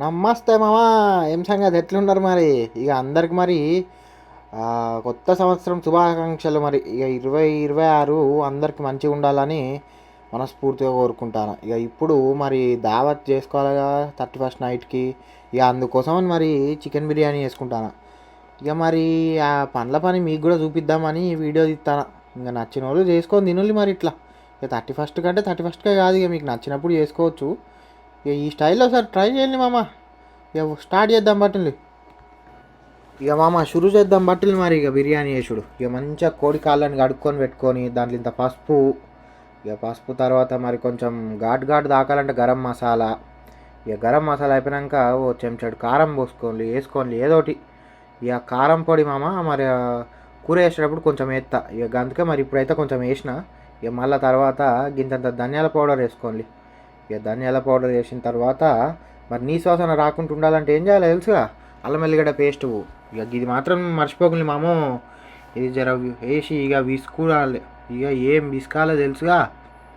నమస్తే మామ. ఏం సంగతి, ఎట్లున్నారు మరి? ఇక అందరికి మరి కొత్త సంవత్సరం శుభాకాంక్షలు. మరి ఇక 2026 అందరికి మంచిగా ఉండాలని మనస్ఫూర్తిగా కోరుకుంటాను. ఇక ఇప్పుడు మరి దావత్ చేసుకోవాలిగా 31st నైట్కి. ఇక అందుకోసమని మరి చికెన్ బిర్యానీ చేసుకుంటాను. ఇక మరి ఆ పండ్ల పని మీకు కూడా చూపిద్దామని వీడియో తీస్తాను. ఇంకా నచ్చిన వాళ్ళు చేసుకొని తినుల్లి మరి ఇట్లా. ఇక 31st కంటే 31స్ట్కే కాదు, ఇక మీకు నచ్చినప్పుడు చేసుకోవచ్చు. ఇక ఈ స్టైల్లో సార్ ట్రై చేయండి మామ. ఇక స్టార్ట్ చేద్దాం బట్టలు. ఇక మామ షురు చేద్దాం బట్టలు. మరి ఇక బిర్యానీ చేసుడు. ఇక మంచిగా కోడి కాళ్ళని కడుక్కొని పెట్టుకొని దాంట్లో ఇంత పసుపు. ఇక పసుపు తర్వాత మరి కొంచెం ఘాటు ఘాటు తాకాలంటే గరం మసాలా. ఇక గరం మసాలా అయిపోయాక ఓ చెంచాడు కారం పోసుకోండి, వేసుకోండి ఏదోటి. ఇక కారం పొడి మామ మరి కూర వేసేటప్పుడు కొంచెం వేస్తా. ఇక అందుకే మరి ఇప్పుడైతే కొంచెం వేసిన. ఇక మళ్ళీ తర్వాత గింతంత ధనియాల పౌడర్ వేసుకోండి. ఇక ధనియాల పౌడర్ వేసిన తర్వాత మరి నీ శ్వాసన రాకుండా ఉండాలంటే ఏం చేయాలి తెలుసుగా, అల్లం ఎల్లిగడ్డ పేస్ట్. ఇక ఇది మాత్రం మర్చిపోకండి మామో. ఇది జర వేసి ఇక విసుకుడాలి. ఇక ఏం విసుకాలో తెలుసుగా,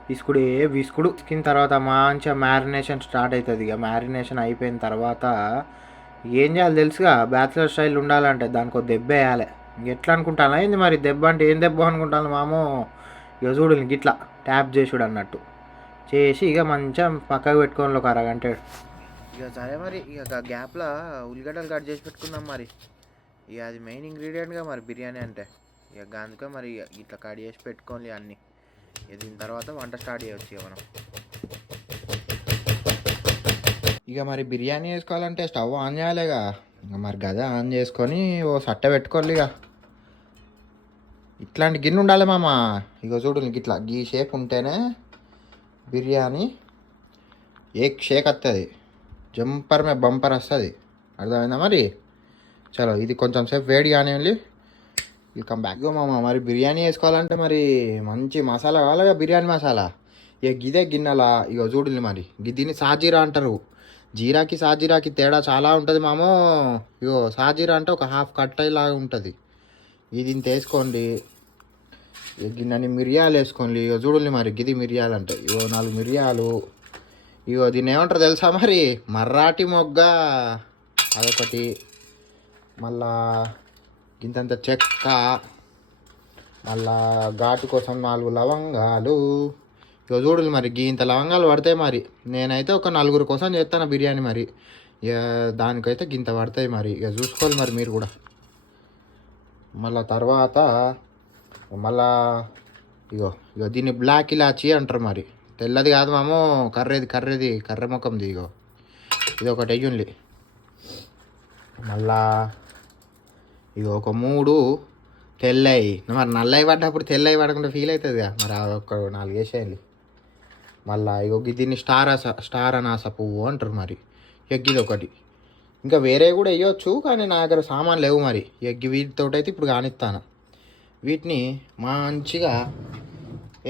విసుకుడే విసుకుడు. విసికిన తర్వాత మంచిగా మ్యారినేషన్ స్టార్ట్ అవుతుంది. ఇక మ్యారినేషన్ అయిపోయిన తర్వాత ఏం చేయాలి తెలుసుగా, బ్యాచిలర్ స్టైల్ ఉండాలంటే దానికి ఒక దెబ్బ వేయాలి. ఎట్లా అనుకుంటాను ఏంది మరి దెబ్బ అంటే ఏం దెబ్బ అనుకుంటాను మామో. ఇక చూడు ఇట్లా ట్యాప్ చేసుడు అన్నట్టు చేసి ఇక మంచిగా పక్కకు పెట్టుకోవాలి ఒక అరగంట. ఇక సరే మరి ఇక గ్యాప్లో ఉల్లిగడ్డలు కట్ చేసి పెట్టుకుందాం మరి. ఇక అది మెయిన్ ఇంగ్రీడియంట్గా మరి బిర్యానీ అంటే. ఇక అందుకే మరి ఇట్లా కట్ చేసి పెట్టుకోవాలి అన్నీ. ఇక దీని తర్వాత వంట స్టార్ట్ చేయవచ్చు ఇక మనం. ఇక మరి బిర్యానీ వేసుకోవాలంటే స్టవ్ ఆన్ చేయాలిగా. ఇక మరి గదే ఆన్ చేసుకొని ఓ సట్ట పెట్టుకోవాలి. ఇక ఇట్లాంటి గిన్నె ఉండాలి మామ. ఇక చూడు నీకు ఇట్లా గీ షేప్ ఉంటేనే బిర్యానీ ఏక్ షేక్ వస్తుంది, జంపర్ మే బంపర్ వస్తుంది. అర్థమైందా మరి? చలో ఇది కొంచెం సేపు వేడి కానివ్వండి. You come back. ఇగో మామ మరి బిర్యానీ వేసుకోవాలంటే మరి మంచి మసాలా కావాలిగా, బిర్యానీ మసాలా. ఇక గిదే గిన్నెలా ఇక చూడండి మరి దీన్ని సాజీరా అంటారు. జీరాకి సాజీరాకి తేడా చాలా ఉంటుంది మామో. ఇగో సాజీరా అంటే ఒక హాఫ్ కట్టాయి లాగా ఉంటుంది. ఇది ఇంత వేసుకోండి. ఇక గిన్నెని మిరియాలు వేసుకోండి. ఇక చూడండి మరి గిది మిరియాలు అంటే ఇగో 4 మిరియాలు. ఇగో దీన్ని ఏమంటారు తెలుసా మరి, మర్రాఠీ మొగ్గ అదొకటి. మళ్ళా ఇంతంత చెక్క. మళ్ళా ఘాటు కోసం 4 లవంగాలు. ఇక చూడాలి మరి ఇంత లవంగాలు పడతాయి మరి. నేనైతే ఒక 4 కోసం చేస్తాను బిర్యానీ మరి. ఇక దానికైతే గింత పడతాయి మరి. ఇక చూసుకోవాలి మరి మీరు కూడా. మళ్ళా తర్వాత మళ్ళా ఇగో ఇగో దీన్ని బ్లాక్ ఇలాచి అంటారు మరి. తెల్లది కాదు మామో, కర్రె ముఖంది. ఇగో ఇది ఒకటి వెయ్యండి. మళ్ళా ఇగో ఒక 3 తెల్లయి. మరి నల్లయి పడ్డప్పుడు తెల్లయి పడకుండా ఫీల్ అవుతుందిగా మరి, ఒక 4 వేసేయండి. మళ్ళీ ఇగో దీన్ని స్టార్ అనాస పువ్వు అంటారు మరి. ఎగ్గిది ఒకటి. ఇంకా వేరే కూడా వేయవచ్చు కానీ నా దగ్గర సామాన్ లేవు మరి. ఎగ్గి వీటితోటైతే ఇప్పుడు కానిస్తాను. వీటిని మంచిగా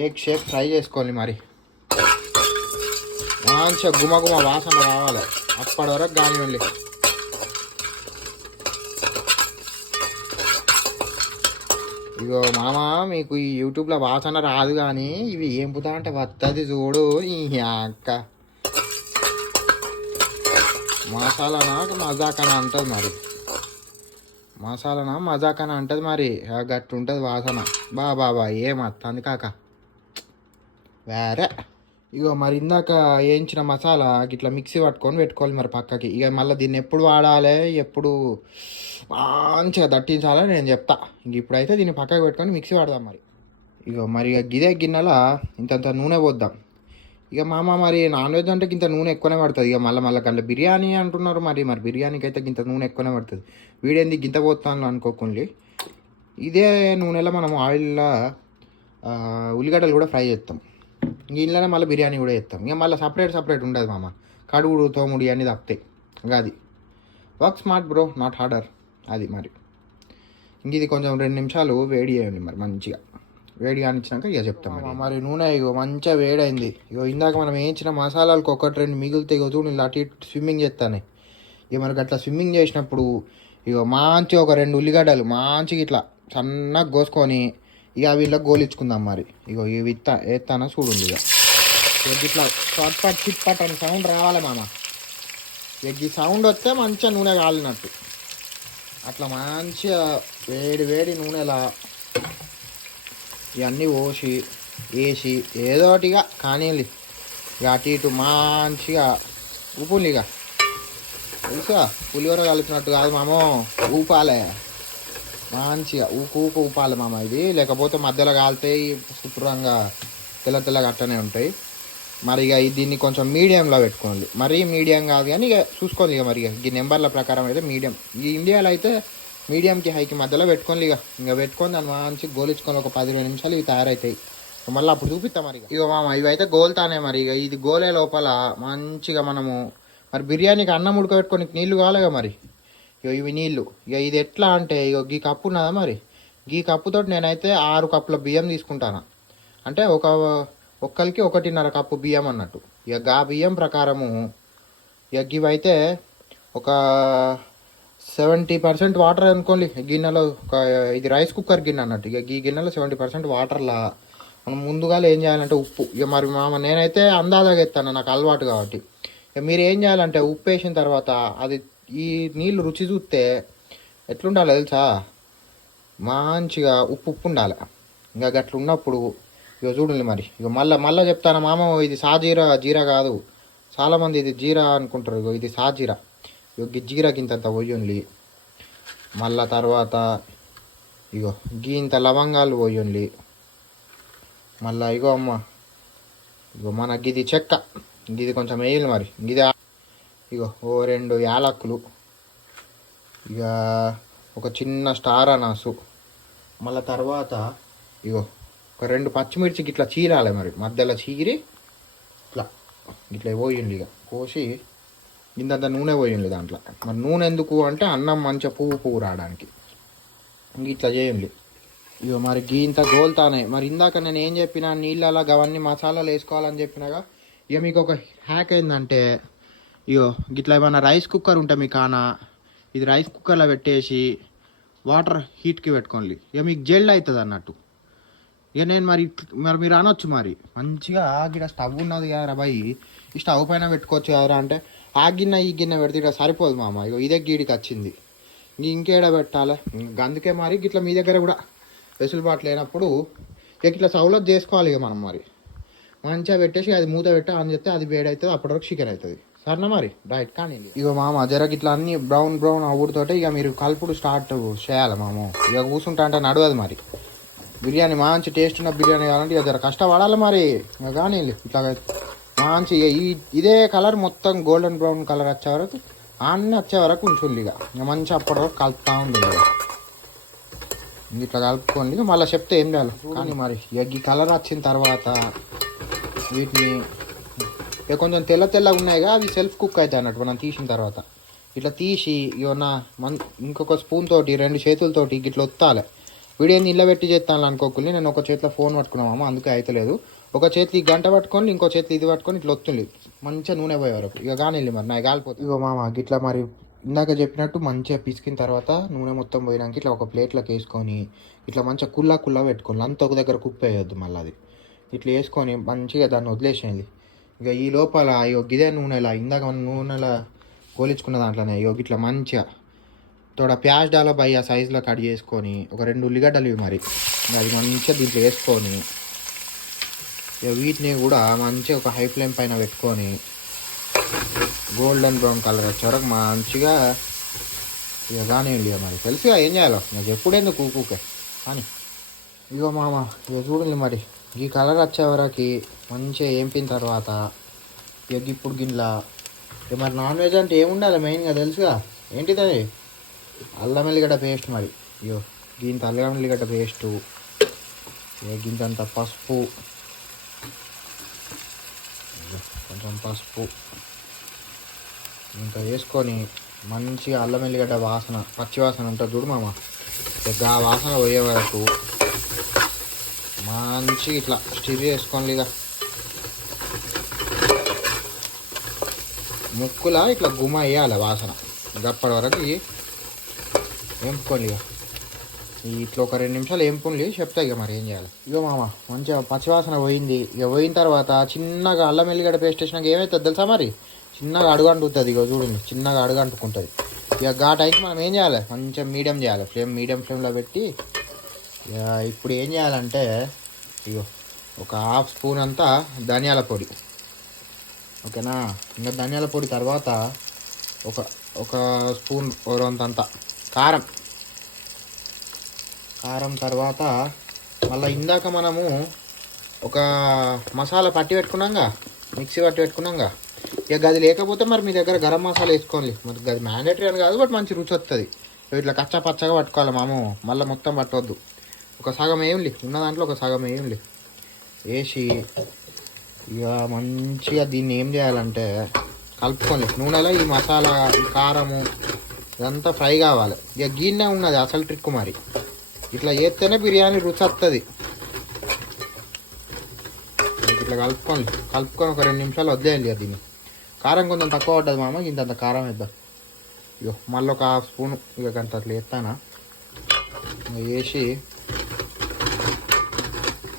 ఎగ్ షేప్ ఫ్రై చేసుకోవాలి మరి. మంచిగా గుమగుమ వాసన రావాలి, అప్పటి వరకు కానివ్వండి. ఇగో మామ మీకు ఈ యూట్యూబ్లో వాసన రాదు కానీ ఇవి ఏం పుతా అంటే వస్తుంది చూడు. ఈ అక్క మసాలానా మజాకన అంటుంది మరి. మసాలానా మజాకన అంటుంది మరి. గట్టి ఉంటుంది వాసన. బాబా ఏం వస్తుంది కాక వేరే. ఇగో మరి ఇందాక వేయించిన మసాలా ఇట్లా మిక్సీ పట్టుకొని పెట్టుకోవాలి మరి పక్కకి. ఇక మళ్ళీ దీన్ని ఎప్పుడు వాడాలి, ఎప్పుడు మంచిగా దట్టించాలని నేను చెప్తా. ఇంక ఇప్పుడైతే దీన్ని పక్కకి పెట్టుకొని మిక్సీ వాడదాం మరి. ఇక మరి ఇక గిదే గిన్నెలా ఇంతంత నూనె పోద్దాం. ఇక మామ మరి నాన్ వెజ్ అంటే ఇంత నూనె ఎక్కువనే పడుతుంది. ఇక మళ్ళీ గల్ల బిర్యానీ అంటున్నారు మరి. మరి బిర్యానీకి అయితే ఇంత నూనె ఎక్కువనే పడుతుంది. వీడేంది గింత పోతాను అనుకోకుండా ఇదే నూనెలో మనం ఆయిల్లో ఉల్లిగడ్డలు కూడా ఫ్రై చేస్తాం. ఇంట్లోనే మళ్ళీ బిర్యానీ కూడా చేస్తాం. ఇక మళ్ళీ సపరేట్ ఉండదు మామ. కడుగుడు తోముడు ఇవన్నీ తప్పుతాయి. ఇంకా అది work smart bro, not harder. అది మరి. ఇంక ఇది కొంచెం 2 నిమిషాలు వేడి చేయండి మరి మంచిగా. వేడి కానిచ్చినాక ఇక చెప్తాం మరి. నూనె ఇగో మంచిగా వేడైంది. ఇగో ఇందాక మనం వేయించిన మసాలాలకు 1-2 మిగిలితే ఇగో చూడు ఇలా అటు ఇటు స్విమ్మింగ్ చేస్తాను. ఇక మనకి అట్లా స్విమ్మింగ్ చేసినప్పుడు ఇగో మంచిగా ఒక 2 ఉల్లిగడ్డలు మంచిగా ఇట్లా సన్నగా కోసుకొని ఇక వీళ్ళకి గోలిచ్చుకుందాం మరి. ఇగో ఇవి ఎత్తానా చూడండి. ఇక ఇట్లా చిట్ పట్ అని సౌండ్ రావాలి మామ. ఇక ఈ సౌండ్ వస్తే మంచిగా నూనె కాలినట్టు అట్లా మంచిగా వేడి వేడి నూనెలా ఇవన్నీ పోసి వేసి ఏదోటిగా కానీ ఇక అటు ఇటు మంచిగా ఊపులు ఇక తెలుసా పులిహోర కలిపినట్టు కాదు మామో ఊపాలే మంచిగా ఊకు ఊపాలి మామ ఇది లేకపోతే మధ్యలో కాలుతాయి శుభ్రంగా తెల్లగా అట్టనే ఉంటాయి మరి ఇక దీన్ని కొంచెం మీడియంలో పెట్టుకోండి మరీ మీడియం కాదు కానీ ఇక చూసుకోండి ఇక మరి ఈ నెంబర్ల ప్రకారం అయితే మీడియం ఈ ఇండియాలో అయితే మీడియంకి హైకి మధ్యలో పెట్టుకోండి ఇక పెట్టుకొని దాన్ని మంచి గోలించుకొని ఒక 10-20 నిమిషాలు ఇవి తయారవుతాయి మళ్ళీ అప్పుడు చూపిస్తాం మరి ఇక మామ ఇవైతే గోలుతానే మరి ఇక ఇది గోలే లోపల మంచిగా మనము మరి బిర్యానీకి అన్నం ఉడకబెట్టుకొని నీళ్ళు కావాలిగా మరి ఇక ఇవి నీళ్ళు ఇక ఇది ఎట్లా అంటే ఇక ఈ కప్పు ఉన్నదా మరి ఈ కప్పుతో నేనైతే 6 కప్పుల బియ్యం తీసుకుంటాను అంటే ఒక్కరికి 1.5 కప్పు బియ్యం అన్నట్టు ఇక ఆ బియ్యం ప్రకారము ఇక ఇవైతే ఒక 70% వాటర్ అనుకోండి గిన్నెలో ఇది రైస్ కుక్కర్ గిన్నె అన్నట్టు ఇక ఈ గిన్నెలో 70% వాటర్లా మనం ముందుగా ఏం చేయాలంటే ఉప్పు ఇక మరి మామ నేనైతే అందాజాగా ఎత్తాను నాకు అలవాటు కాబట్టి ఇక మీరు ఏం చేయాలంటే ఉప్పు వేసిన తర్వాత అది ఈ నీళ్ళు రుచి చూస్తే ఎట్లుండాలి తెలుసా మంచిగా ఉప్పు ఉండాలి ఇంకా అట్లా ఉన్నప్పుడు ఇక చూడండి మరి ఇక మళ్ళీ చెప్తాను మామ ఇది జీరా కాదు చాలామంది ఇది జీరా అనుకుంటారు ఇగో ఇది సాజీరా ఇక జీరాకి ఇంత పోయండి మళ్ళా తర్వాత ఇగో ఇంత లవంగాలు పోయండి మళ్ళీ ఇగో అమ్మ ఇగో మనకి ఇది చెక్క ఇది కొంచెం వేయాలి మరి ఇది ఇగో 2 యాలక్కులు ఇక ఒక చిన్న స్టార్ అనాసు మళ్ళీ తర్వాత ఇగో ఒక 2 పచ్చిమిర్చి ఇట్లా చీరాలి మరి మధ్యలో చీరి ఇట్లా పోయండి ఇక కోసి ఇంతంత నూనె పోయండి దాంట్లో మరి నూనె ఎందుకు అంటే అన్నం మంచిగా పువ్వు రావడానికి ఇట్లా చేయండి ఇక మరి ఇంత గోల్తానే మరి ఇందాక నేను ఏం చెప్పినా నీళ్ళలా అవన్నీ మసాలాలు వేసుకోవాలని చెప్పినాగా ఇక మీకు ఒక హ్యాక్ ఏంటంటే ఇగో ఇట్లా ఏమైనా రైస్ కుక్కర్ ఉంటే మీ కాన ఇది రైస్ కుక్కర్లో పెట్టేసి వాటర్ హీట్కి పెట్టుకోండి ఇక మీకు జెల్ అవుతుంది అన్నట్టు ఇక నేను మరి మీరు అనొచ్చు మరి మంచిగా గిడ స్టవ్ ఉన్నది కదా రాబాయి ఈ స్టవ్ పైన పెట్టుకోవచ్చు కదరా అంటే ఆ గిన్నె ఈ గిన్నె పెడితే ఇక్కడ సరిపోదు మామ ఇక ఇదే గీడికి వచ్చింది ఇంకేడ పెట్టాలి అందుకే మరి ఇట్లా మీ దగ్గర కూడా వెసులుబాటు లేనప్పుడు ఇక ఇట్లా సౌలత్ చేసుకోవాలి ఇక మనం మరి మంచిగా పెట్టేసి అది మూత పెట్టి ఆన్ చేస్తే అది వేడవుతుంది అప్పటి వరకు చికెన్ అవుతుంది సరేనా మరి రైట్ కానీ ఇక మామ జరగ ఇట్లా అన్ని బ్రౌన్ అవుడుతోటే ఇక మీరు కలుపుడు స్టార్ట్ చేయాలి మామ ఇక కూర్చుంటా అంటే నడవదు మరి బిర్యానీ మంచి టేస్ట్ ఉన్న బిర్యానీ కావాలంటే ఇక జర కష్టపడాలి మరి ఇక కానీ ఇట్లా మంచి ఇదే కలర్ మొత్తం గోల్డెన్ బ్రౌన్ కలర్ వచ్చే వరకు అన్నీ వచ్చే వరకు ఉంచుంది ఇక మంచి అప్పటి వరకు కలుపుతూ ఉంటుంది ఇక ఇట్లా కలుపుకోండి మళ్ళీ చెప్తే ఏం చేయాలి కానీ మరి ఇక ఈ కలర్ వచ్చిన తర్వాత వీటిని ఇక కొంచెం తెల్లగా ఉన్నాయిగా అవి సెల్ఫ్ కుక్ అవుతాయి అన్నట్టు మనం తీసిన తర్వాత ఇట్లా తీసి ఇవన్న ఇంకొక స్పూన్ తోటి 2 చేతులతోటి ఇట్లా ఒత్తాలి వీడియోని ఇళ్ళ పెట్టి చేస్తాను అనుకోకుండా నేను ఒక చేతిలో ఫోన్ పట్టుకున్నాము అందుకే అవుతలేదు ఒక చేతి గంట పట్టుకొని ఇంకో చేతి ఇది పట్టుకొని ఇట్లా ఒత్తుంది మంచిగా నూనె పోయే వరకు ఇక కానీ మరి నాకు కాలిపోతుంది ఇక మామ ఇట్లా మరి ఇందాక చెప్పినట్టు మంచిగా పిసికిన తర్వాత నూనె మొత్తం పోయినాక ఇట్లా ఒక ప్లేట్లోకి వేసుకొని ఇట్లా మంచిగా కుల్లా పెట్టుకోండి అంత ఒక దగ్గర కుక్ వేయొద్దు మళ్ళీ అది ఇట్లా వేసుకొని మంచిగా దాన్ని వదిలేసేయండి ఇక ఈ లోపల ఇక గిదే నూనెలా ఇందాక మనం నూనెలా కోలించుకున్న దాంట్లోనే ఇక ఇట్లా మంచిగా ప్యాజ్ డాలో ఆ సైజులో కట్ చేసుకొని ఒక 2 ఉల్లిగడ్డలు ఇవి మరి అది మంచిగా దీంట్లో వేసుకొని ఇక వీటిని కూడా మంచిగా ఒక హై ఫ్లేమ్ పైన పెట్టుకొని గోల్డెన్ బ్రౌన్ కలర్ వచ్చే వరకు మంచిగా ఇక కానివ్వండి ఇక మరి తెలుసుగా ఏం చేయాలో నాకు ఎప్పుడెందుకు కూకే కానీ ఇగో మామ ఇక చూడండి మరి ఈ కలర్ వచ్చే వరకు మంచిగా ఏంపిన తర్వాత ఇక ఇప్పుడు గిన్నెలా ఇక మరి నాన్ వెజ్ అంటే ఏముండాలి మెయిన్గా తెలుసుగా ఏంటిది అది అల్లం ఎల్లిగడ్డ పేస్ట్ మరి ఇగో గింత అల్లం ఎల్లిగడ్డ పేస్టు గింతంత పసుపు కొంచెం పసుపు ఇంకా వేసుకొని మంచిగా అల్లం ఎల్లిగడ్డ వాసన పచ్చి వాసన ఉంటుంది చూడు మామ ఆ వాసన పోయే వరకు మంచిగా ఇట్లా స్టిర్ చేసుకోండి ఇక ముక్కులా ఇట్లా గుమ్మ వేయాలి వాసన గప్పటి వరకు వేంపుకోండి ఇట్లా ఒక 2 నిమిషాలు వేంపుకోండి చెప్తా ఇక మరి ఏం చేయాలి ఇక మామ మంచిగా పచ్చివాసన పోయింది ఇక పోయిన తర్వాత చిన్నగా అల్లం ఎల్లిగడ్డ పేస్ట్ వేసినాక ఏమవుతుంది తెలుసా మరి చిన్నగా అడుగు అంటుతుంది. ఇగో చూడండి, చిన్నగా అడుగు అంటుకుంటుంది. ఇక ఘాట్ అయితే మనం ఏం చేయాలి, మంచిగా మీడియం చేయాలి, మీడియం ఫ్లేమ్లో పెట్టి. ఇక ఇప్పుడు ఏం చేయాలంటే ఇగో ఒక హాఫ్ స్పూన్ అంతా ధనియాల పొడి, ఓకేనా. ఇంకా ధనియాల పొడి తర్వాత ఒక ఒక స్పూన్ అంత కారం. తర్వాత మళ్ళీ ఇందాక మనము ఒక మసాలా పట్టి పెట్టుకున్నాంగా, మిక్సీ పట్టి పెట్టుకున్నాంగా. ఇక అది లేకపోతే మరి మీ దగ్గర గరం మసాలా వేసుకోండి. మరి అది మ్యాండేటరీ అని కాదు, బట్ మంచి రుచి వస్తుంది. ఇట్లా కచ్చా పచ్చగా పట్టుకోవాలి మాము, మళ్ళీ మొత్తం పట్టవద్దు. ఒక సగం వేయండి, ఉన్న దాంట్లో ఒక సగం వేయండి. వేసి ఇక మంచిగా దీన్ని ఏం చేయాలంటే కలుపుకోండి. నూనెలో ఈ మసాలా, ఈ కారము ఇదంతా ఫ్రై కావాలి. ఇక గిన్నె ఉన్నది అసలు ట్రిక్. మరి ఇట్లా చేస్తేనే బిర్యానీ రుచి వస్తుంది. ఇట్లా కలుపుకొని ఒక 2 నిమిషాలు వదిలేయాలి. ఇక దీన్ని కారం కొంచెం తక్కువ పడ్డది మామ, ఇంత కారం వేద్దాం. ఇగో మళ్ళీ ఒక హాఫ్ స్పూను ఇక అంత అట్లా వేస్తానా. వేసి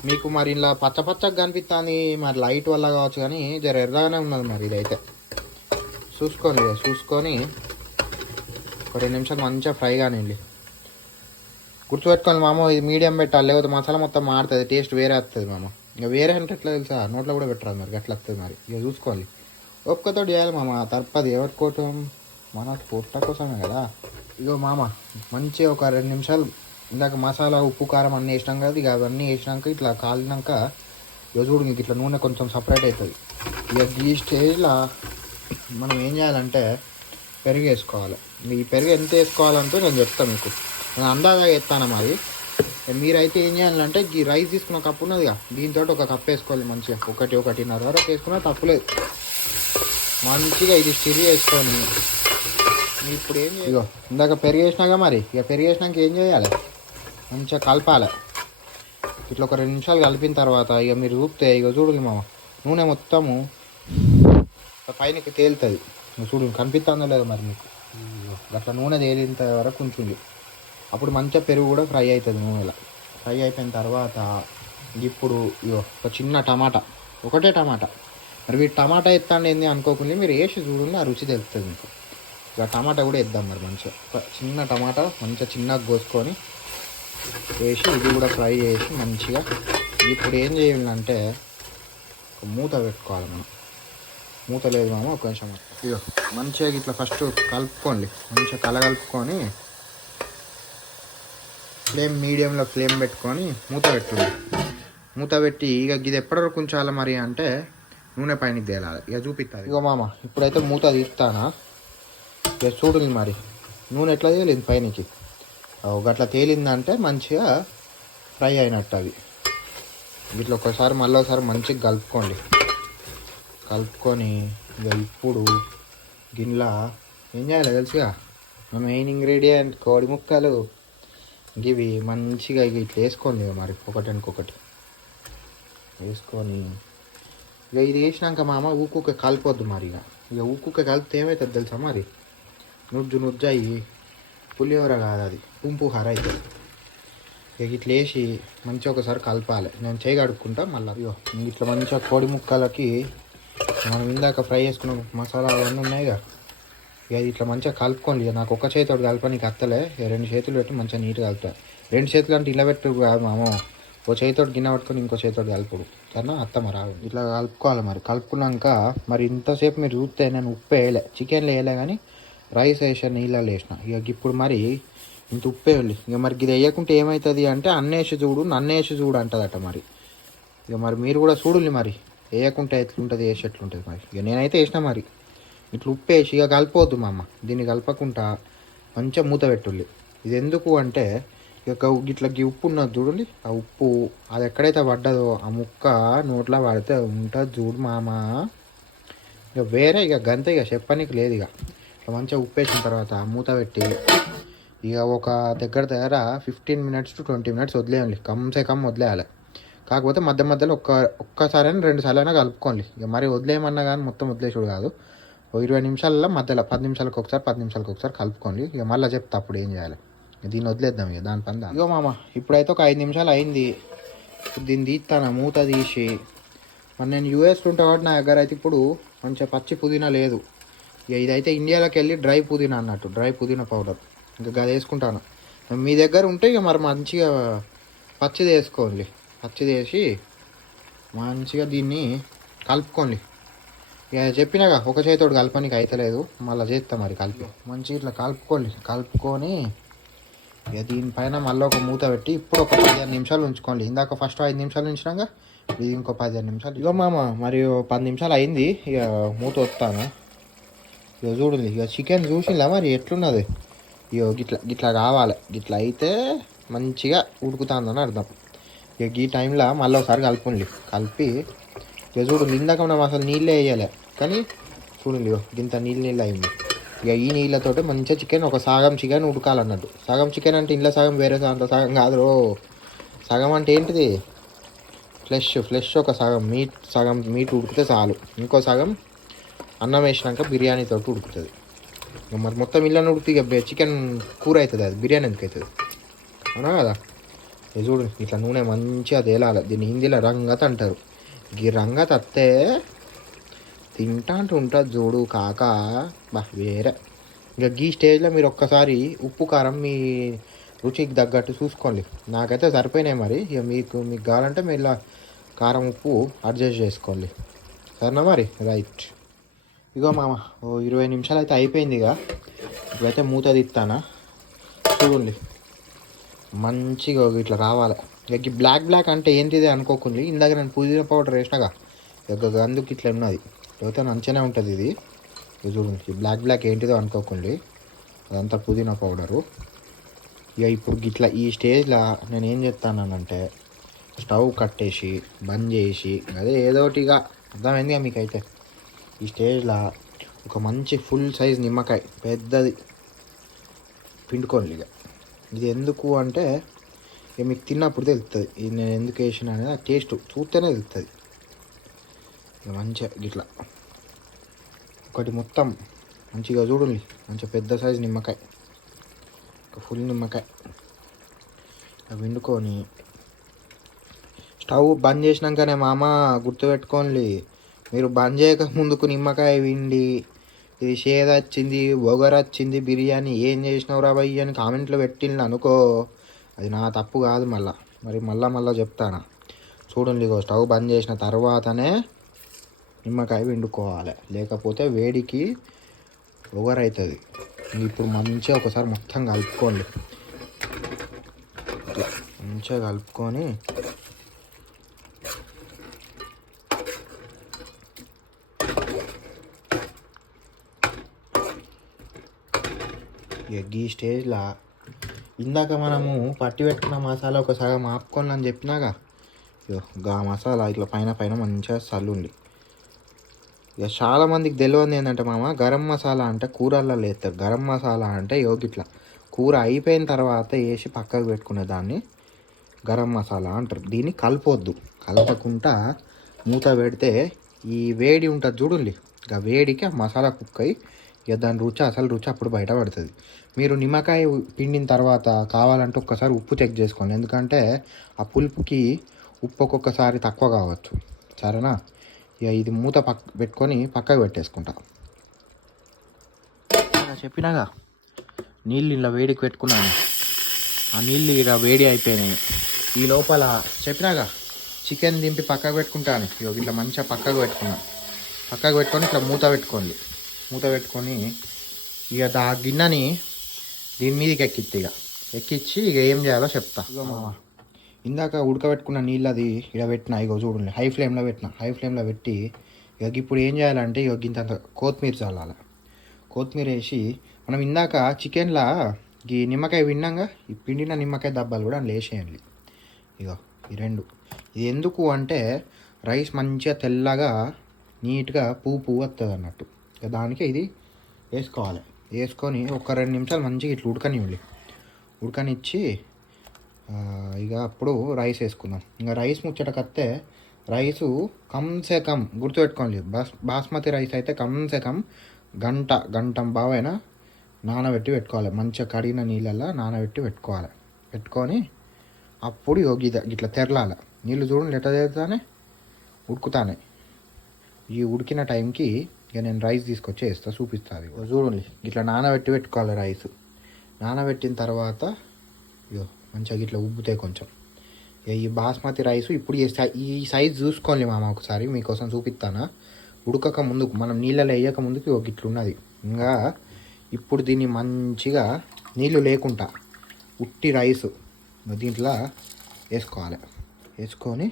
మీకు మరి ఇలా పచ్చగా కనిపిస్తుంది, మరి లైట్ వల్ల కావచ్చు, కానీ జర ఎర్రగానే ఉన్నది. మరి ఇదైతే చూసుకొని ఒక 2 నిమిషాలు మంచిగా ఫ్రై కానివ్వండి. గుర్తుపెట్టుకోండి మామ, ఇది మీడియం పెట్టాలి, లేకపోతే మసాలా మొత్తం మారుతుంది, టేస్ట్ వేరే వస్తుంది మామ. ఇక వేరే అంటే ఎట్లా తెలుసా, నోట్లో కూడా పెట్టరాదు మరి, అట్లా వస్తుంది. మరి ఇక చూసుకోవాలి, ఒక్కతో చేయాలి మామ, తప్పది. ఎవరి కోటం మన పొట్ట కోసమే కదా. ఇగో మామ మంచిగా ఒక 2 నిమిషాలు ఇందాక మసాలా, ఉప్పు, కారం అన్నీ వేసినాం కదా. ఇక అవన్నీ వేసినాక ఇట్లా కాలినాక ఇక చూడు, మీకు ఇట్లా నూనె కొంచెం సపరేట్ అవుతుంది. ఇక ఈ స్టేజ్లో మనం ఏం చేయాలంటే పెరుగు వేసుకోవాలి. ఈ పెరుగు ఎంత వేసుకోవాలంటే నేను చెప్తాను మీకు, నేను అందాగా వేస్తాను. మరి మీరైతే ఏం చేయాలంటే ఈ రైస్ తీసుకున్న కప్పు ఉన్నదిగా, దీంతో ఒక కప్పు వేసుకోవాలి. మంచిగా 1-1.5 వరకు వేసుకున్నా తప్పులేదు. మంచిగా ఇది స్టిర్ వేసుకొని ఇప్పుడు ఏం ఇగో ఇందాక పెరుగు వేసినాక, మరి ఇక పెరుగు వేసినాక ఏం చేయాలి, మంచిగా కలపాలి. ఇట్లా ఒక 2 నిమిషాలు కలిపిన తర్వాత ఇక మీరు చూపితే ఇక చూడండి మామ, నూనె మొత్తము పైనకి తేలుతుంది. చూడు కనిపిస్తుందో లేదో మరి మీకు. అట్లా నూనె తేలినంత వరకు ఉంచుంది. అప్పుడు మంచిగా పెరుగు కూడా ఫ్రై అవుతుంది నూనెలో. ఫ్రై అయిపోయిన తర్వాత ఇప్పుడు ఇగో ఒక చిన్న టమాటా, ఒకటే టమాటా. మరి మీరు టమాటా ఎత్తండి ఏంది అనుకోకుండా మీరు వేసి చూడండి, ఆ రుచి తెలుస్తుంది మీకు. ఇక టమాటా కూడా వేద్దాం మరి. మంచిగా ఒక చిన్న టమాటా మంచిగా చిన్నగా కోసుకొని వేసి ఇది కూడా ఫ్రై చేసి మంచిగా. ఇప్పుడు ఏం చేయాలంటే ఒక మూత పెట్టుకోవాలి మనం. మూత లేదు మామ, ఒక నిమిషం. ఇగో మంచిగా ఇట్లా ఫస్ట్ కలుపుకోండి, మంచిగా కలగలుపుకొని మీడియంలో ఫ్లేమ్ పెట్టుకొని మూత పెట్టుంది. మూత పెట్టి ఇక ఇది ఎప్పటివరకు ఉంచాలి మరి అంటే నూనె పైన తేలాలి. ఇక చూపిస్తుంది. ఇగో మామ ఇప్పుడైతే మూత తీస్తానా. ఇక చూడండి మరి నూనె ఎట్లా తేలింది పైనకి. గట్లా తేలిందంటే మంచిగా ఫ్రై అయినట్టు. అవి ఇట్లా ఒకసారి మళ్ళీ ఒకసారి మంచిగా కలుపుకొని ఇక ఇప్పుడు గిన్నెలో ఏం చేయాలి తెలుసుగా, మెయిన్ ఇంగ్రీడియంట్ కోడి ముక్కలు. ఇవి మంచిగా ఇక ఇట్లా వేసుకోండి. ఇక మరి ఒకటి వేసుకొని ఇక ఇది వేసినాక మామ ఊకుక కలిపొద్దు. మరి ఇక ఊకుక కలిపితే ఏమవుతుంది తెలుసా, మరి నుజ్జు అయ్యి పులిహోర కాదు, అది పుంపుహార అవుతుంది. ఇక ఇట్లా వేసి మంచిగా ఒకసారి కలపాలి. నేను చేయి కడుక్కుంటా మళ్ళీ. ఇగో ఇట్లా మంచిగా కోడి ముక్కలకి మనం ఇందాక ఫ్రై చేసుకున్న మసాలా అవన్నీ ఉన్నాయిగా, ఇక ఇట్లా మంచిగా కలుపుకోండి. ఇక నాకు ఒక చేతితో కలప నీకు అత్తలే, 2 చేతులు పెట్టి మంచిగా నీట్గా కలుపుతా. 2 చేతులు అంటే ఇలా పెట్టు కాదు మామ, ఓ చేతితో గిన్నె పట్టుకొని ఇంకో చేతితో కలుపుడు సరేనా, అత్తమ్మ రాదు. ఇట్లా కలుపుకోవాలి. మరి కలుపుకున్నాక మరి ఇంతసేపు మీరు చూస్తే నేను ఉప్పు వేయలే, చికెన్లో వేయలే, కానీ రైస్ వేసా, నీళ్ళలో వేసిన. ఇక ఇప్పుడు మరి ఇంత ఉప్పు వేయాలి. ఇక మరి ఇది వేయకుంటే ఏమవుతుంది అంటే అన్నేసి చూడు నన్నేసి చూడు అంటదట. మరి ఇక మరి మీరు కూడా చూడుల్ని, మరి వేయకుంటే ఎట్లుంటుంది, వేసి ఎట్లుంటుంది. మరి ఇక నేనైతే వేసిన. మరి ఇట్లా ఉప్పు వేసి ఇక కలిపోవద్దు మా అమ్మ, దీన్ని కలపకుండా మంచిగా మూత పెట్టుల్లి. ఇది ఎందుకు అంటే ఇక ఇట్లా ఉప్పు ఉన్నది చూడండి, ఆ ఉప్పు అది ఎక్కడైతే పడ్డదో ఆ ముక్క నోట్లో పడితే ఉంటుంది చూడు మామ. ఇక వేరే ఇక గంతే, ఇక చెప్పనీకి లేదు. ఇక ఇట్లా మంచిగా ఉప్పు వేసిన తర్వాత మూత పెట్టి ఇక ఒక దగ్గర 15 minutes to 20 minutes వదిలేయాలి. కమ్ వదిలేయాలి. కాకపోతే మధ్యలో ఒక్కసారైనా 2 సార్లు కలుపుకోండి. ఇక మరి వదిలేయమన్నా కానీ మొత్తం వదిలేసుడు కాదు. 20 నిమిషాలలో మధ్యలో 10 నిమిషాలకు ఒకసారి కలుపుకోండి. ఇక మళ్ళీ చెప్తా అప్పుడు ఏం చేయాలి. దీన్ని వదిలేద్దాం ఇక దాని పని. ఇగో మామ ఇప్పుడైతే ఒక 5 నిమిషాలు అయింది. దీన్ని తీస్తాను, మూత తీసి. మరి నేను యూఎస్లో ఉంటా కాబట్టి నా దగ్గర అయితే ఇప్పుడు మంచిగా పచ్చి పుదీనా లేదు. ఇక ఇదైతే ఇండియాలోకి వెళ్ళి డ్రై పుదీనా అన్నట్టు, డ్రై పుదీనా పౌడర్. ఇంకా అది వేసుకుంటాను. మీ దగ్గర ఉంటే ఇక మరి మంచిగా పచ్చిది వేసుకోండి. పచ్చిది వేసి మంచిగా దీన్ని కలుపుకోండి. ఇక చెప్పినాగా ఒక చేతితోటి కలపనికి అయితలేదు, మళ్ళీ చేస్తా మరి కలిపి. మంచిగా ఇట్లా కలుపుకొని ఇక దీనిపైన మళ్ళీ ఒక మూత పెట్టి ఇప్పుడు ఒక 15 నిమిషాలు ఉంచుకోండి. ఇందాక ఫస్ట్ 5 నిమిషాలు ఉంచినాక ఇది ఇంకో 15 నిమిషాలు. ఇక మామ మరి 10 నిమిషాలు అయింది. ఇక మూత వస్తాను. ఇక చూడండి, ఇక చికెన్ చూసిందా మరి ఎట్లున్నది. ఇక గిట్లా కావాలి. గిట్లా అయితే మంచిగా ఉడుకుతుందని అర్థం. ఇక ఈ టైంలో మళ్ళీ ఒకసారి కలిపి ఇక చూడండి, ఇందాక మనం అసలు నీళ్ళే వేయాలి కానీ చూడండి ఇంత నీళ్ళు అయింది. ఇక ఈ నీళ్ళతోటి మంచిగా చికెన్ ఒక సగం చికెన్ ఉడకాలన్నట్టు. సగం చికెన్ అంటే ఇంట్లో సగం వేరే అంత సగం కాదు. సగం అంటే ఏంటిది, ఫ్లెష్ ఒక సగం మీట్ ఉడికితే చాలు. ఇంకో సగం అన్నం వేసినాక బిర్యానీతో ఉడుకుతుంది. ఇక మరి మొత్తం ఇళ్ళని ఉడికి ఇక చికెన్ కూర అవుతుంది, అది బిర్యానీ ఎందుకు అవుతుంది, అవునా కదా. ఇది చూడండి, ఇట్లా నూనె మంచిగా తేలాలి. దీన్ని హిందీలో రంగత్ అంటారు. ఈ రంగత్ అత్తే తింటా అంటూ ఉంటుంది చూడు కాక వేరే. ఇక ఈ స్టేజ్లో మీరు ఒక్కసారి ఉప్పు కారం మీ రుచికి తగ్గట్టు చూసుకోండి. నాకైతే సరిపోయినాయి. మరి ఇక మీకు కావాలంటే మీరు ఇలా కారం ఉప్పు అడ్జస్ట్ చేసుకోండి, సరేనా మరి. రైట్, ఇగో మామ 20 నిమిషాలు అయితే అయిపోయింది. ఇక ఇప్పుడైతే మూత తీస్తానా. చూడండి మంచిగా ఇట్లా రావాలి. ఇక బ్లాక్ అంటే ఏంటిది అనుకోకుండా, ఇందాక నేను పుదీనా పౌడర్ వేసినాగా ఇక అందుకు ఇట్లా ఉన్నది. లేకపోతే మంచిగానే ఉంటుంది ఇది. చూడండి బ్లాక్ ఏంటిదో అనుకోకండి, అదంతా పుదీనా పౌడరు. ఇక ఇప్పుడు గిట్లా ఈ స్టేజ్లో నేను ఏం చెప్తానంటే స్టవ్ కట్టేసి బంద్ చేసి అదే ఏదోటిగా అర్థమైందిగా మీకైతే. ఈ స్టేజ్లో ఒక మంచి ఫుల్ సైజ్ నిమ్మకాయ పెద్దది పిండుకోండి. ఇక ఇది ఎందుకు అంటే ఇక మీకు తిన్నప్పుడు తెలుస్తుంది ఇది నేను ఎందుకు వేసిన అనేది. ఆ టేస్ట్ చూస్తేనే తెలుస్తుంది. ఇక మంచిగా గిట్లా ఒకటి మొత్తం మంచిగా చూడండి, మంచిగా పెద్ద సైజు నిమ్మకాయ, ఒక ఫుల్ నిమ్మకాయ పిండుకొని స్టవ్ బంద్ చేసినాకనే మామ గుర్తుపెట్టుకోండి, మీరు బంద్ చేయక ముందుకు నిమ్మకాయ పిండి ఇది షేద్ వచ్చింది వచ్చింది బిర్యానీ ఏం చేసినవురా భయ్య అని కామెంట్లో పెట్టిండు అనుకో, అది నా తప్పు కాదు. మళ్ళీ చెప్తాను చూడండి. ఇగో స్టవ్ బంద్ చేసిన తర్వాతనే నిమ్మకాయ పిండుకోవాలి, లేకపోతే వేడికి అవుతుంది. ఇప్పుడు మంచిగా ఒకసారి మొత్తం కలుపుకోండి. మంచిగా కలుపుకొని ఈ స్టేజ్లో ఇందాక మనము పట్టి పెట్టుకున్న మసాలా ఒక సగం ఆపుకోండి అని చెప్పినాగా, గా మసాలా ఇట్లా పైన మంచిగా చల్లుండి. ఇక చాలామందికి తెలియదు ఏంటంటే మామ, గరం మసాలా అంటే కూరల్లో లేస్తారు. గరం మసాలా అంటే ఇట్లా కూర అయిపోయిన తర్వాత వేసి పక్కకు పెట్టుకునే దాన్ని గరం మసాలా అంటారు. దీన్ని కలపకుండా మూత పెడితే ఈ వేడి ఉంటుంది చూడండి, ఇక వేడికి ఆ మసాలా కుక్ అయ్యి ఇక దాని అసలు రుచి అప్పుడు బయటపడుతుంది. మీరు నిమ్మకాయ పిండిన తర్వాత కావాలంటే ఒక్కసారి ఉప్పు చెక్ చేసుకోండి, ఎందుకంటే ఆ పులుపుకి ఉప్పు ఒక్కొక్కసారి తక్కువ కావచ్చు, సరేనా. ఇక ఇది మూత పెట్టుకొని పక్కకు పెట్టేసుకుంటా. చెప్పినాగా నీళ్ళు ఇలా వేడికి పెట్టుకున్నాను, ఆ నీళ్ళు ఇలా వేడి అయిపోయినాయి. ఈ లోపల చెప్పినాగా చికెన్ దింపి పక్కకు పెట్టుకుంటాను. ఇట్లా మంచిగా పక్కకు పెట్టుకొని ఇట్లా మూత పెట్టుకొని ఇక ఆ గిన్నెని దీని మీదకి ఎక్కిచ్చి ఇక ఏం చేయాలో చెప్తా. ఇందాక ఉడకబెట్టుకున్న నీళ్ళు అది ఇక పెట్టిన, ఇగో చూడండి హై ఫ్లేమ్లో పెట్టి ఇక ఇప్పుడు ఏం చేయాలంటే ఇక ఇంత కొత్తిమీర చల్లాలి. కొత్తిమీర వేసి మనం ఇందాక చికెన్లో ఈ నిమ్మకాయ ఈ పిండిన నిమ్మకాయ దబ్బాలు కూడా అందులో వేసేయండి. ఇగో ఈ రెండు. ఇది ఎందుకు అంటే రైస్ మంచిగా తెల్లగా నీట్గా పువ్వు వస్తుంది అన్నట్టు. ఇక దానికి ఇది వేసుకొని ఒక 2 నిమిషాలు మంచిగా ఇట్లా ఉడకనిచ్చి ఇక అప్పుడు రైస్ వేసుకుందాం. ఇంకా రైస్ ముచ్చటకత్తే రైసు కమ్సే కమ్ గుర్తుపెట్టుకోండి, బాస్మతి రైస్ అయితే కమ్సే కమ్ గంట బావైనా నానబెట్టి పెట్టుకోవాలి. మంచిగా కడిగిన నీళ్ళల్లో నానబెట్టి పెట్టుకొని అప్పుడు గిట్లా తెరలాలి. నీళ్ళు చూడండి ఎట్లా చేస్తానే ఉడుకుతానే. ఈ ఉడికిన టైంకి ఇక నేను రైస్ తీసుకొచ్చి వేస్తా, చూపిస్తాను. చూడండి ఇట్లా నానబెట్టి పెట్టుకోవాలి రైస్. నానబెట్టిన తర్వాత ఇగో మంచిగా ఇట్లా ఉబ్బుతాయి కొంచెం. ఈ బాస్మతి రైస్ ఇప్పుడు ఈ సైజ్ చూసుకోండి మామ, ఒకసారి మీకోసం చూపిస్తానా. ఉడకక ముందు మనం నీళ్ళలో వేయక ముందుకి ఒక ఇట్లున్నది. ఇంకా ఇప్పుడు దీన్ని మంచిగా నీళ్ళు లేకుండా ఉట్టి రైస్ దీంట్లో వేసుకోవాలి. వేసుకొని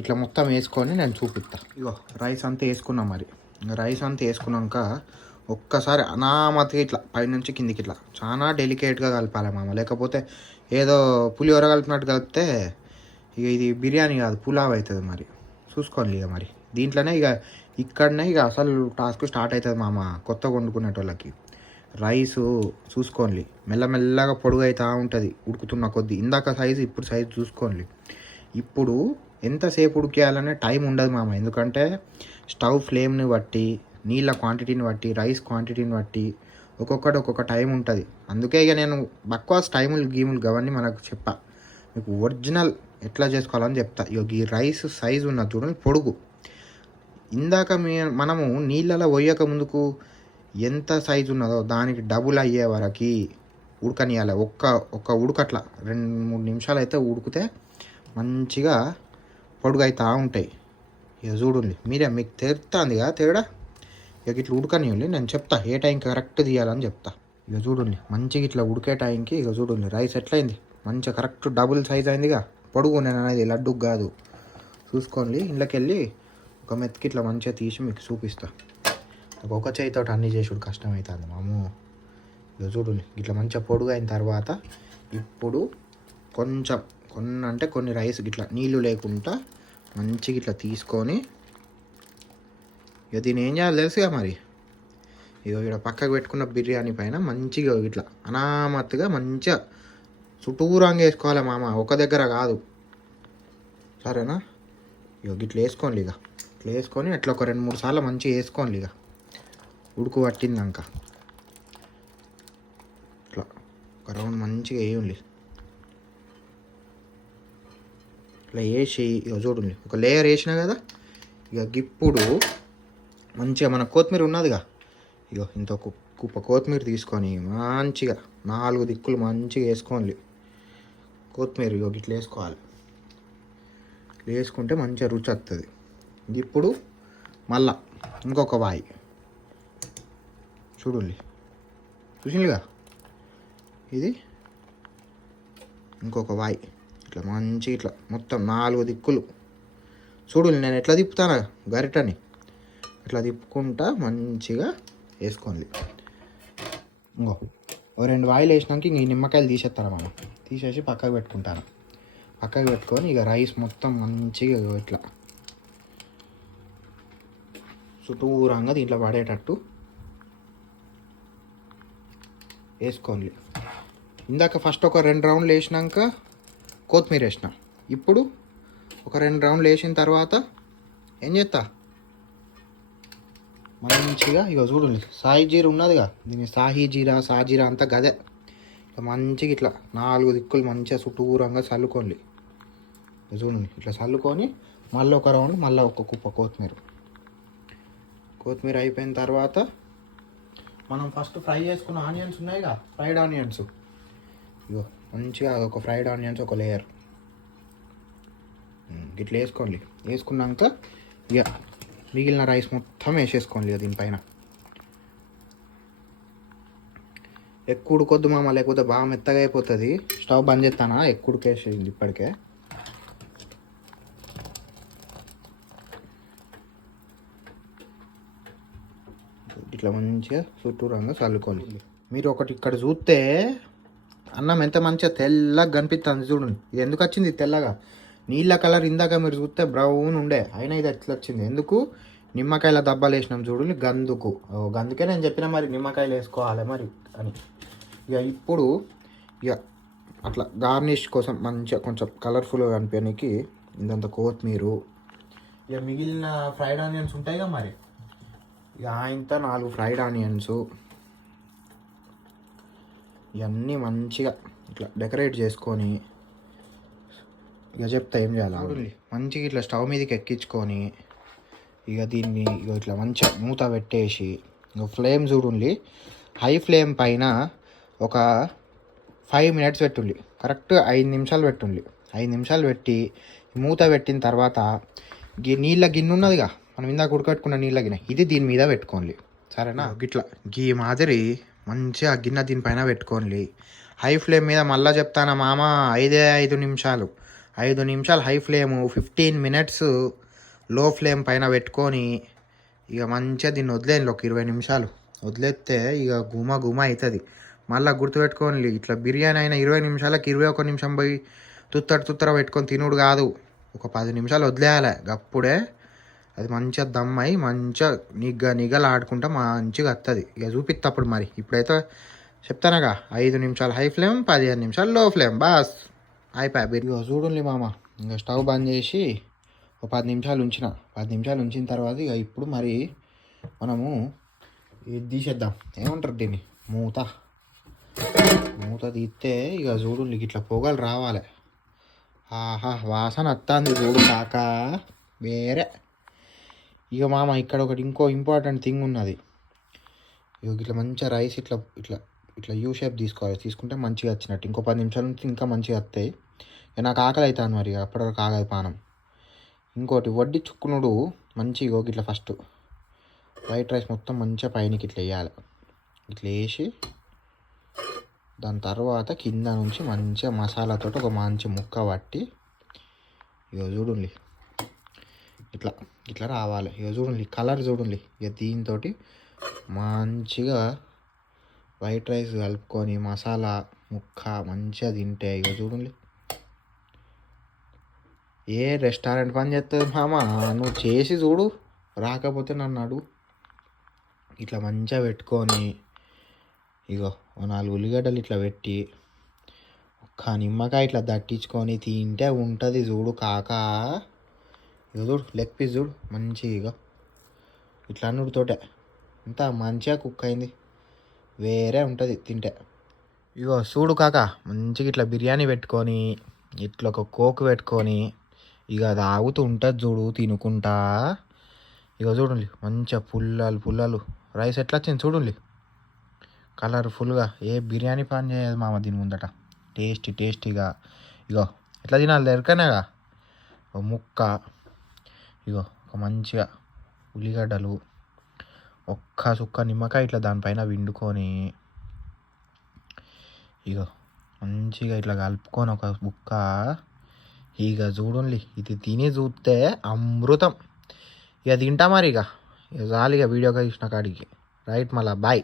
ఇట్లా మొత్తం వేసుకొని నేను చూపిస్తా. ఇగో రైస్ అంతా వేసుకున్నాం. మరి రైస్ అంతా వేసుకున్నాక ఒక్కసారి అనామతిగా ఇట్లా పైనుంచి కిందికి ఇట్లా చాలా డెలికేట్గా కలపాలి మామ, లేకపోతే ఏదో పులిహోర కలిపినట్టు కలిపితే ఇక ఇది బిర్యానీ కాదు, పులావ్ అవుతుంది. మరి చూసుకోండి ఇక మరి దీంట్లోనే ఇక్కడనే అసలు టాస్క్ స్టార్ట్ అవుతుంది మామ. కొత్తగా వండుకునేటోళ్ళకి రైసు చూసుకోండి మెల్లమెల్లగా పొడుగు అవుతూ ఉంటుంది ఉడుకుతున్న కొద్దీ. ఇందాక సైజు ఇప్పుడు సైజు చూసుకోండి. ఇప్పుడు ఎంతసేపు ఉడికేయాలనే టైం ఉండదు మామ, ఎందుకంటే స్టవ్ ఫ్లేమ్ని బట్టి, నీళ్ళ క్వాంటిటీని బట్టి, రైస్ క్వాంటిటీని బట్టి ఒక్కొక్కటి ఒక్కొక్క టైం ఉంటుంది. అందుకే ఇక నేను బక్వాస్ టైములు గీములు అవన్నీ మనకు చెప్పా, మీకు ఒరిజినల్ ఎట్లా చేసుకోవాలని చెప్తా. ఇక ఈ రైస్ సైజు ఉన్నది చూడండి, పొడుగు. ఇందాక మనము నీళ్ళలో పోయక ముందుకు ఎంత సైజు ఉన్నదో దానికి డబుల్ అయ్యే వరకు ఉడకనియాలి. ఒక్క ఉడకట్లా 2-3 నిమిషాలు అయితే ఉడికితే మంచిగా పొడుగు అవుతూ ఉంటాయి. ఇక చూడండి మీరే, మీకు తెరుతుంది కదా తేడా. ఇక ఇట్లా ఉడకనివ్వండి, నేను చెప్తా ఏ టైంకి కరెక్ట్ తీయాలని చెప్తా. ఇక చూడండి మంచిగా ఇట్లా ఉడికే టైంకి ఇక చూడండి రైస్ ఎట్లయింది, మంచిగా కరెక్ట్ డబుల్ సైజ్ అయిందిగా. పొడుగు నేను అనేది లడ్డుకు కాదు. చూసుకోండి, ఇంట్లోకి వెళ్ళి ఒక మెత్తికి ఇట్లా మంచిగా తీసి మీకు చూపిస్తా. ఒక చేయితో అన్నీ చేసుడు కష్టమవుతుంది మాము. ఇక చూడండి ఇట్లా మంచిగా పొడుగు అయిన తర్వాత ఇప్పుడు కొన్ని రైస్ ఇట్లా నీళ్ళు లేకుండా మంచిగా ఇట్లా తీసుకొని ఇక దీన్ని ఏం చేయాలి తెలుసుగా మరి. ఇక ఇక్కడ పక్కకు పెట్టుకున్న బిర్యానీ పైన మంచిగా ఇట్లా అనామత్తుగా మంచిగా చుట్టూరంగా వేసుకోవాలి మామ, ఒక దగ్గర కాదు, సరేనా. ఇక ఇట్లా వేసుకోండి. ఇట్లా వేసుకొని అట్లా ఒక 2-3 సార్లు మంచిగా వేసుకోండి. ఉడుకు పట్టిందాక ఇట్లా ఒక రౌండ్ మంచిగా వేయండి. ఇట్లా వేసి ఇక చూడండి ఒక లేయర్ వేసినా కదా. ఇక ఇప్పుడు మంచిగా మన కొత్తిమీర ఉన్నదిగా, ఇక ఇంత కుప్ప కొత్తిమీర తీసుకొని మంచిగా 4 దిక్కులు మంచిగా వేసుకోండి కొత్తిమీర. ఇక ఇట్లా వేసుకోవాలి. వేసుకుంటే మంచిగా రుచి వస్తుంది. ఇప్పుడు మళ్ళా ఇంకొక వాయి చూడండి, చూసిందిగా, ఇది ఇంకొక వాయి ఇట్లా మంచిగా ఇట్లా మొత్తం 4 దిక్కులు చూడండి. నేను ఎట్లా తిప్పుతానా గరిటని, ఇట్లా తిప్పుకుంటా మంచిగా వేసుకోండి. ఇంకో 2 వాయిలు వేసినాక ఇంక ఈ నిమ్మకాయలు తీసేస్తాను మనం, తీసేసి పక్కకు పెట్టుకుంటాను. పక్కకు పెట్టుకొని ఇక రైస్ మొత్తం మంచిగా ఇట్లా చుట్టూరంగా దీంట్లో పడేటట్టు వేసుకోండి. ఇందాక ఫస్ట్ ఒక 2 రౌండ్లు వేసినాక కొత్తిమీర వేసిన. ఇప్పుడు ఒక 2 రౌండ్లు వేసిన తర్వాత ఏం చేస్తా, మంచిగా ఇక చూడండి సాయి జీరా ఉన్నదిగా, దీన్ని సాజీరా అంతా గదే. ఇక మంచిగా ఇట్లా 4 దిక్కులు మంచిగా చుట్టూరంగా చల్లుకోండి. చూడండి ఇట్లా చల్లుకొని మళ్ళీ ఒక రౌండ్, మళ్ళీ ఒక కుప్ప కొత్తిమీర అయిపోయిన తర్వాత మనం ఫస్ట్ ఫ్రై చేసుకున్న ఆనియన్స్ ఉన్నాయిగా, ఫ్రైడ్ ఆనియన్స్, ఇగో మంచిగా ఒక ఫ్రైడ్ ఆనియన్స్ ఒక లేయర్ ఇట్లా వేసుకోండి. వేసుకున్నాక ఇక మిగిలిన రైస్ మొత్తం వేసేసుకోండి దీనిపైన. ఎక్కువ ఉడకొద్దు మామ, లేకపోతే బాగా మెత్తగా అయిపోతుంది. స్టవ్ బంద్ చేస్తానా, ఎక్కువ ఉడికేసింది ఇప్పటికే. ఇట్లా మంచిగా చుట్టూరంగా చల్లుకోండి. మీరు ఒకటి ఇక్కడ చూస్తే అన్నం ఎంత మంచిగా తెల్లగా కనిపిస్తుంది చూడండి. ఇది ఎందుకు వచ్చింది తెల్లగా, నీళ్ళ కలర్ ఇందాక మీరు చూస్తే బ్రౌన్ ఉండే, అయినా ఇది ఎట్లా వచ్చింది, ఎందుకు నిమ్మకాయల దబ్బాలు వేసినాం చూడండి, గందుకే నేను చెప్పిన మరి నిమ్మకాయలు వేసుకోవాలి మరి అని. ఇక ఇప్పుడు ఇక అట్లా గార్నిష్ కోసం మంచిగా కొంచెం కలర్ఫుల్గా కనిపించడానికి ఇంతంత కొత్తిమీర, ఇక మిగిలిన ఫ్రైడ్ ఆనియన్స్ ఉంటాయిగా మరి, ఇక ఇంత 4 ఫ్రైడ్ ఆనియన్స్ ఇవన్నీ మంచిగా ఇట్లా డెకరేట్ చేసుకొని ఇక చెప్తా ఏం చేయాలి. మంచిగా ఇట్లా స్టవ్ మీదకి ఎక్కించుకొని ఇక దీన్ని ఇక ఇట్లా మంచిగా మూత పెట్టేసి ఇక ఫ్లేమ్ చూడండి, హై ఫ్లేమ్ పైన ఒక 5 మినిట్స్ పెట్టుండి, కరెక్ట్ 5 నిమిషాలు పెట్టుండి. 5 నిమిషాలు పెట్టి మూత పెట్టిన తర్వాత నీళ్ళ గిన్నె ఉన్నదిగా, మనం ఇందాక ఉడకట్టుకున్న నీళ్ళ గిన్నె, ఇది దీని మీద పెట్టుకోండి సరేనా. గిట్లా గీ మాదిరి మంచిగా గిన్నె దీనిపైన పెట్టుకోండి. హై ఫ్లేమ్ మీద మళ్ళీ చెప్తానా మామ, 5 నిమిషాలు 5 నిమిషాలు హై ఫ్లేము, 15 మినిట్స్ లో ఫ్లేమ్ పైన పెట్టుకొని ఇక మంచిగా దీన్ని వదిలేయండి. ఒక 20 నిమిషాలు వదిలేస్తే ఇక గుమ గుమ అవుతుంది. మళ్ళీ గుర్తుపెట్టుకోండి, ఇట్లా బిర్యానీ అయినా 20 నిమిషాలకి 21 నిమిషం పోయి తుత్తర పెట్టుకొని తినుడు కాదు. ఒక 10 నిమిషాలు వదిలేయాలి, అప్పుడే అది మంచిగా దమ్మయి మంచిగా నిగలాడుకుంటా మంచిగా వస్తుంది. ఇక చూపిస్తప్పుడు మరి ఇప్పుడైతే చెప్తానగా, 5 నిమిషాలు హై ఫ్లేమ్, 15 నిమిషాలు లో ఫ్లేమ్, బాస్ అయిపోయి. ఇక చూడండి మామ, ఇంకా స్టవ్ బంద్ చేసి ఒక 10 నిమిషాలు ఉంచిన. 10 నిమిషాలు ఉంచిన తర్వాత ఇక ఇప్పుడు మరి మనము ఇది తీసేద్దాం, ఏమంటారు దీన్ని, మూత తీస్తే ఇక చూడండి ఇట్లా పొగలు రావాలి. ఆహా వాసన వస్తుంది చూడు కాక వేరే. ఇక మామ ఇక్కడ ఒకటి ఇంకో ఇంపార్టెంట్ థింగ్ ఉన్నది. ఇక ఇట్లా మంచిగా రైస్ ఇట్లా ఇట్లా ఇట్లా యూ షేప్ తీసుకోవాలి, తీసుకుంటే మంచిగా వచ్చినట్టు. ఇంకో 10 నిమిషాల నుంచి ఇంకా మంచిగా వస్తాయి. ఇక నాకు ఆకలి అవుతాను మరి, అప్పటివరకు ఆగదు పానం. ఇంకోటి వడ్డీ చుక్కునుడు మంచిగా ఇట్లా ఫస్ట్ వైట్ రైస్ మొత్తం మంచిగా పైనకి ఇట్లా వేయాలి. ఇట్లా వేసి దాని తర్వాత కింద నుంచి మంచిగా మసాలాతో ఒక మంచి ముక్క పట్టి ఇక చూడండి ఇట్లా ఇట్లా రావాలి. ఇక చూడండి కలర్ చూడండి. ఇక దీంతో మంచిగా వైట్ రైస్ కలుపుకొని మసాలా ముక్క మంచిగా తింటే ఇక చూడండి ఏ రెస్టారెంట్ పని చేస్తుంది మామ. నువ్వు చేసి చూడు, రాకపోతే నన్ను అడుగు. ఇట్లా మంచిగా పెట్టుకొని ఇగో 4 ఉల్లిగడ్డలు ఇట్లా పెట్టి ఒక్క నిమ్మకాయ ఇట్లా దట్టించుకొని తింటే ఉంటుంది చూడు కాక. ఇక చూడు లెగ్ పీస్ చూడు మంచిగా ఇగో ఇట్లా అన్నుడితోటే ఇంత మంచిగా కుక్ అయింది, వేరే ఉంటుంది తింటే. ఇగో చూడు కాక, మంచిగా ఇట్లా బిర్యానీ పెట్టుకొని ఇట్లా ఒక కోక్ పెట్టుకొని ఇక అది ఆగుతూ ఉంటుంది చూడు తినుకుంటా. ఇక చూడండి మంచిగా పుల్లలు రైస్ ఎట్లా వచ్చింది చూడండి, కలర్ఫుల్గా. ఏ బిర్యానీ పని చేయదు మామ దీని ముందట. టేస్టీగా ఇగో ఎట్లా తినాలి దొరకనేగా, ఒక ముక్క ఇగో ఒక మంచిగా ఉల్లిగడ్డలు, ఒక్క చుక్క నిమ్మకాయ ఇట్లా దానిపైన విండుకొని ఇగో మంచిగా ఇట్లా కలుపుకొని ఒక ముక్క ఇక చూడండి. ఇది తిని చూస్తే అమృతం. ఇక తింటా మరి, ఇక చాలు ఇక వీడియోగా చూసిన కాడికి. రైట్, మళ్ళీ బాయ్.